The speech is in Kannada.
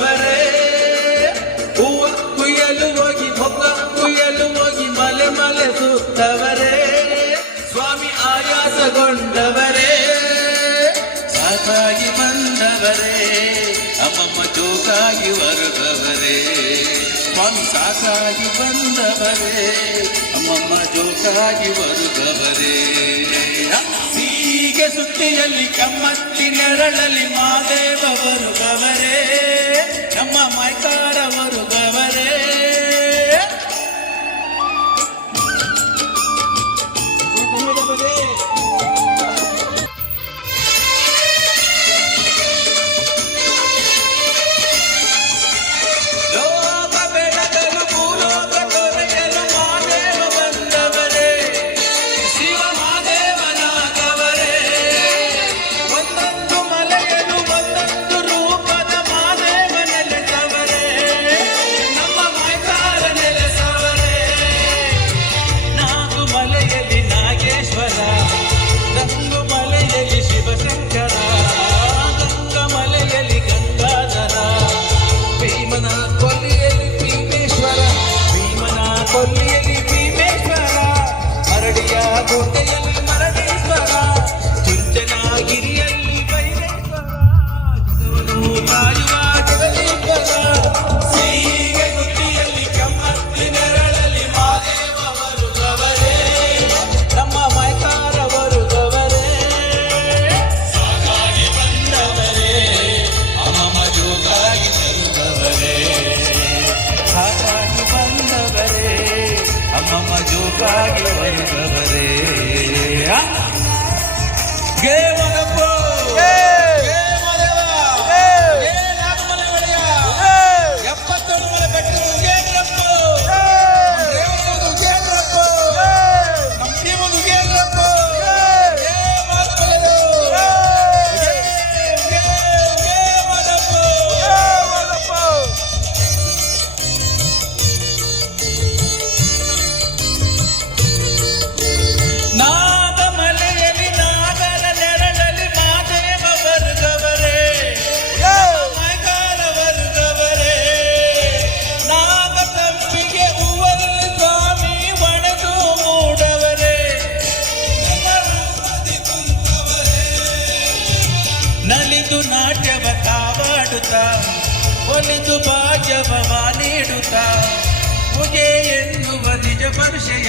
ಬರುಗವರೇ ಹೂವ ಕುಯ್ಯಲು ಹೋಗಿ ಮೊಗ್ಗ ಕುಯ್ಯಲು ಹೋಗಿ ಮಲೆ ಮಲೆ ಸುತ್ತವರೇ ಸ್ವಾಮಿ ಆಯಾಸಗೊಂಡವರೇ ಸಾಕಾಗಿ ಬಂದವರೇ ಅಮ್ಮಮ್ಮ ಜೋಕಾಗಿ ಬರುಗವರೇ ಸ್ವಾಮಿ ಸಾಕಾಗಿ ಬಂದವರೇ ಅಮ್ಮಮ್ಮ ಜೋಕಾಗಿ ಬರುಗವರೇ ಹೀಗೆ ಸುತ್ತಿಯಲ್ಲಿ ಕಮ್ಮತ್ತಿ ನೆರಳಲ್ಲಿ ಮಾದೇವ ಬರುಗವರೇ ನಮ್ಮ ಮೈಕಾರ ಬರುಗವರೇ ಕೊಲ್ಲಿಯಲ್ಲಿ ಭೀಮೇಶ್ವರ ಮರಡಿಯ ಕೋಟೆಯಲ್ಲಿ ಮರಡೇಶ್ವರ ಚುಂಚನಗಿರಿಯಲ್ಲಿ ಬೈರೇಶ್ವರ ಜಗವನ್ನು ಕಾಯುವ ಜಗದೀಶ್ವರ ಸೀಗೆ ಗುತ್ತಿಯಲ್ಲಿ ಕಮ್ಮತ್ತಿ ನೆರಳಲ್ಲಿ ಮಾದೇವ ಬರುಗವರೇ ನಮ್ಮ ಮೈಕಾರ ಬರುಗವರೇ ಸಾಕಾಗಿ ಬಂದವರೇ ಅಮ್ಮಮ್ಮ ಜೋಕಾಗಿ ಬರುಗವರೇ ಸಾಕಾಗಿ ಬಂದವರೇ ಅಮ್ಮಮ್ಮ ಜೋಕಾಗಿ ಬರುಗವರೇ ಗೇ ಮಗಪ್ಪ ನಾಗಮಲೆಯಲ್ಲಿ ನಾಗರ ನೆರಳಲ್ಲಿ ಮಾದೇವ ಬರುಗವರೇ ಮೈಕಾರ ಬರುಗವರೇ ನಾಗ ತಂಪಿಗೆ ಹೂವಲ್ಲಿ ಸ್ವಾಮಿ ಒಣದು ಮೂಡವರೇ ನಲಿದು ನಾಟ್ಯವ ಕಾವಾಡುತ್ತಾ ಒಲಿದು ಭಾಗ್ಯವ ನೀಡುತ್ತಾ ಮುಗೆ ಎನ್ನುವ ನಿಜ ಪರಿಚಯ